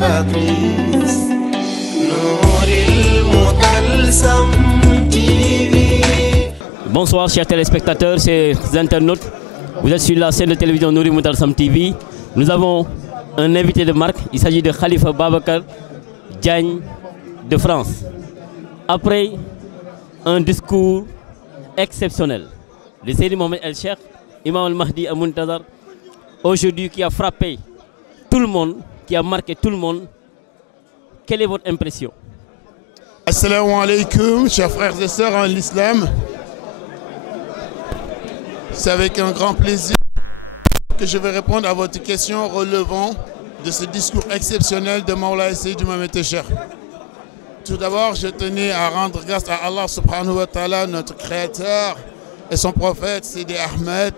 فقيس نور المطلسم TV. Bonsoir chers téléspectateurs, chers internautes. Vous êtes sur la chaîne de télévision Nouri Moutalsam TV. Nous avons un invité de marque. Il s'agit de Khalifa Babacar Diagne de France. Après un discours exceptionnel de Seydi Mohamed El Cheikh, Imam Al-Mahdi Al-Muntazar, aujourd'hui qui a frappé tout le monde, qui a marqué tout le monde, quelle est votre impression? Assalamu alaikum, chers frères et sœurs en l'islam. C'est avec un grand plaisir que je vais répondre à votre question relevant de ce discours exceptionnel de Mawlaï Seydi Mohamed El Cheikh. Tout d'abord, je tenais à rendre grâce à Allah subhanahu wa ta'ala, notre créateur, et son prophète Sidi Ahmed,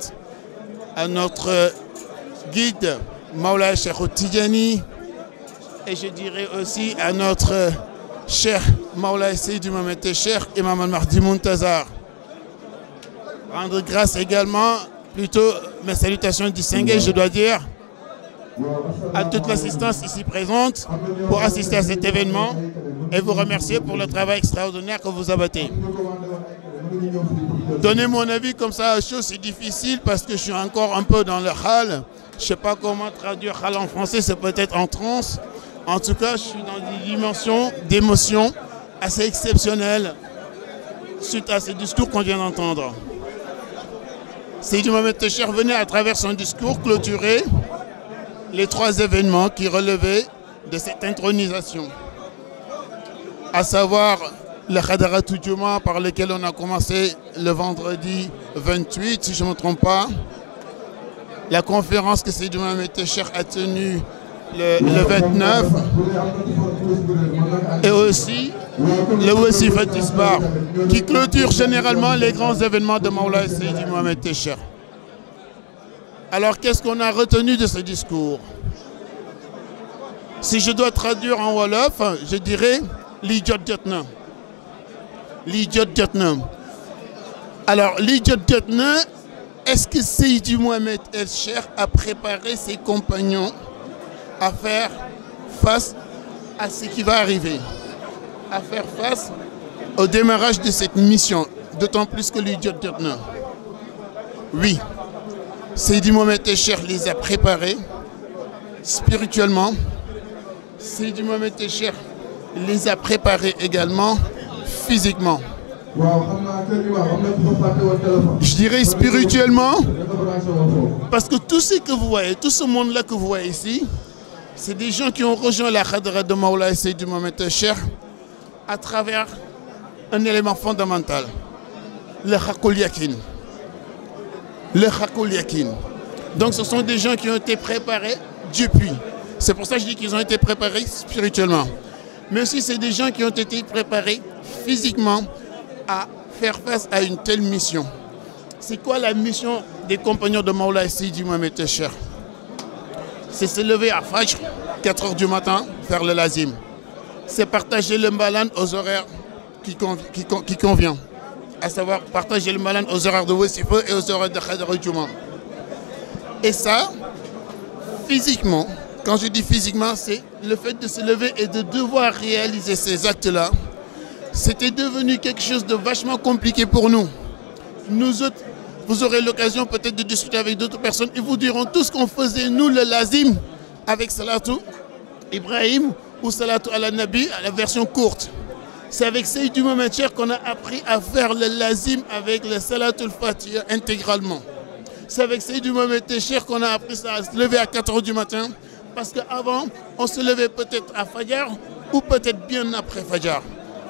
à notre guide Mawlaï Cheikh Tidjani, et je dirais aussi à notre Cheikh Mawlaï Seydi Mohamed El Cheikh, Imam Al-Mahdi Muntazar. Rendre grâce également, plutôt mes salutations distinguées, je dois dire, à toute l'assistance ici présente pour assister à cet événement et vous remercier pour le travail extraordinaire que vous abattez. Donner mon avis comme ça à chaud, c'est difficile parce que je suis encore un peu dans le hal. Je ne sais pas comment traduire hal en français, c'est peut-être en transe. En tout cas, je suis dans des dimensions d'émotion assez exceptionnelles suite à ce discours qu'on vient d'entendre. Seydi Mohamed El Cheikh venait à travers son discours clôturer les trois événements qui relevaient de cette intronisation, à savoir le Khadaratou Juma par lequel on a commencé le vendredi 28, si je ne me trompe pas, la conférence que Seydi Mohamed El Cheikh a tenue le 29, et aussi le Wassifat Isbar, qui clôture généralement les grands événements de Mawlaï Seydi Mohamed El Cheikh. Alors qu'est-ce qu'on a retenu de ce discours? Si je dois traduire en Wolof, je dirais l'Ijot Jotna. L'Ijot Jotna. Alors l'Ijot Jotna, est-ce que Seydi Mohamed El Cheikh a préparé ses compagnons à faire face à ce qui va arriver, à faire face au démarrage de cette mission, d'autant plus que l'Ijot Jotna? Oui, Seydi Mohamed El Cheikh les a préparés spirituellement. Seydi Mohamed El Cheikh les a préparés également physiquement. Je dirais spirituellement, parce que tout ce que vous voyez, tout ce monde-là que vous voyez ici, c'est des gens qui ont rejoint la Khadra de Mawlaï Seydi Mohamed El Cheikh à travers un élément fondamental, le Haqqul Yakin. Le Haqqul Yakin. Donc ce sont des gens qui ont été préparés depuis. C'est pour ça que je dis qu'ils ont été préparés spirituellement. Mais aussi c'est des gens qui ont été préparés physiquement à faire face à une telle mission. C'est quoi la mission des compagnons de Mawlaï Seydi Mohamed El Cheikh? C'est se lever à Fajr, 4 h du matin, faire le lazim. C'est partager le malan aux horaires qui convient. À savoir partager le malan aux horaires de Wassifa et aux horaires de Khadaratou Juma. Et ça, physiquement, quand je dis physiquement, c'est le fait de se lever et de devoir réaliser ces actes-là. C'était devenu quelque chose de vachement compliqué pour nous. Nous autres, vous aurez l'occasion peut-être de discuter avec d'autres personnes. Ils vous diront tout ce qu'on faisait, nous, le lazim, avec Salatou Ibrahim ou Salatou ala Nabi, à la version courte. C'est avec Seydi Mohamed El Cheikh qu'on a appris à faire le lazim avec le Salatul Fatiha intégralement. C'est avec Seydi Mohamed El Cheikh qu'on a appris à se lever à 4 h du matin. Parce qu'avant, on se levait peut-être à Fajr ou peut-être bien après Fajr.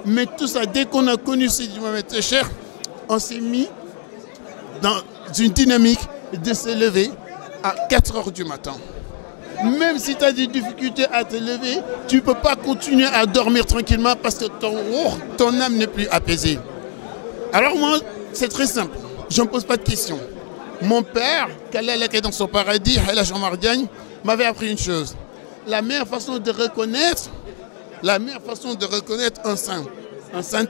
Mais tout ça, dès qu'on a connu Seydi Mohamed El Cheikh, on s'est mis dans une dynamique de se lever à 4 h du matin. Même si tu as des difficultés à te lever, tu ne peux pas continuer à dormir tranquillement parce que ton âme n'est plus apaisée. Alors moi, c'est très simple. Je ne me pose pas de questions. Mon père, qu'Allah est dans son paradis, Helash Omar Diagne, m'avait appris une chose. La meilleure façon de reconnaître un saint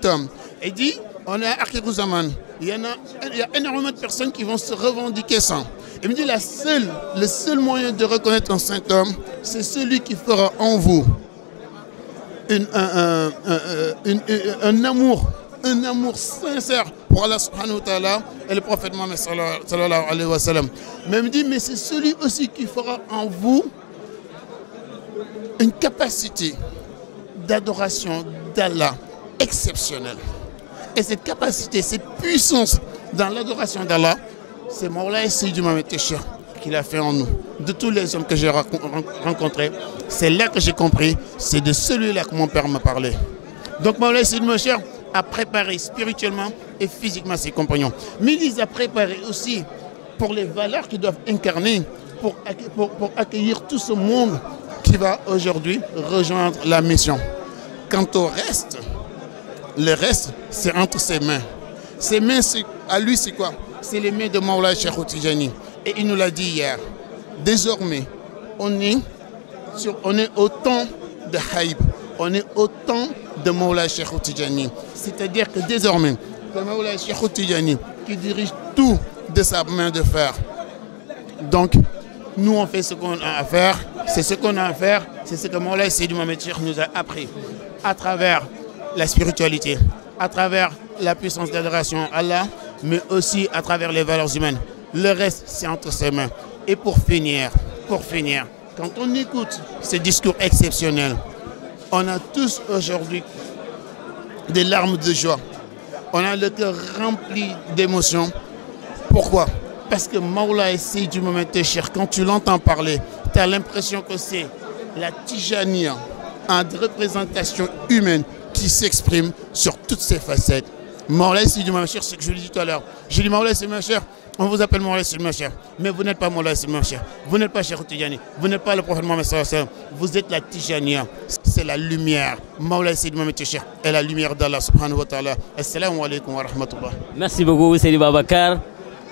homme, il dit, on est à Akhirou Zaman. il y a énormément de personnes qui vont se revendiquer ça. Il me dit le seul moyen de reconnaître un saint homme, c'est celui qui fera en vous un amour sincère pour Allah subhanahu wa ta'ala et le prophète Mohammed sallallahu alayhi wa sallam. Mais il me dit, mais c'est celui aussi qui fera en vous une capacité d'adoration d'Allah exceptionnelle. Et cette capacité, cette puissance dans l'adoration d'Allah, c'est Mawlaï Seydi Mohamed Téchir qui l'a fait en nous. De tous les hommes que j'ai rencontrés, c'est là que j'ai compris, c'est de celui-là que mon père m'a parlé. Donc Mawlaï Seydi Mohamed Téchir a préparé spirituellement et physiquement ses compagnons. Mais il les a préparés aussi pour les valeurs qu'ils doivent incarner, pour accueillir tout ce monde qui va aujourd'hui rejoindre la mission. Quant au reste, le reste, c'est entre ses mains. Ses mains, à lui, c'est quoi? C'est les mains de Mawlaï Cheikh Tidjani. Et il nous l'a dit hier. Désormais, on est au temps de Haïb. On est au temps de Mawlaï Cheikh Tidjani. C'est-à-dire que désormais, c'est Mawlaï Cheikh Tidjani qui dirige tout de sa main de fer. Donc, nous, on fait ce qu'on a à faire. C'est ce qu'on a à faire. C'est ce que Mawlaï Seydi Mohamed Cheikh nous a appris à travers la spiritualité, à travers la puissance d'adoration à Allah, mais aussi à travers les valeurs humaines. Le reste, c'est entre ses mains. Et pour finir, quand on écoute ces discours exceptionnels, on a tous aujourd'hui des larmes de joie. On a le cœur rempli d'émotions. Pourquoi? Parce que Mawlaï Seydi Mohamed Téchir, quand tu l'entends parler, tu as l'impression que c'est la Tijaniya en représentation humaine qui s'exprime sur toutes ses facettes. Mawlaï Seydi Mohamed Téchir, c'est ce que je lui dis tout à l'heure. Je dis Mawlaï Seydi Mohamed Téchir, on vous appelle Mawlaï Seydi Mohamed Téchir, mais vous n'êtes pas Mawlaï Seydi Mohamed Téchir, vous n'êtes pas Cheikh Tidjani, vous n'êtes pas le prophète Mohammed sallallahu alayhi wa sallam, vous êtes la Tijaniya, c'est la lumière. Mawlaï Seydi Mohamed Téchir est la lumière d'Allah subhanahu wa ta'ala. Assalamu alaikum wa rahmatullah. Merci beaucoup Seydi Babacar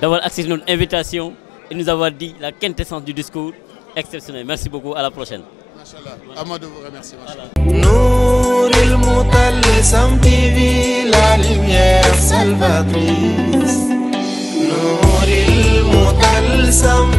d'avoir accepté notre invitation et nous avoir dit la quintessence du discours exceptionnel. Merci beaucoup, à la prochaine. À moi de vous remercier. Nouril Mutalsam TV, la lumière salvatrice. Nouril Mutalsam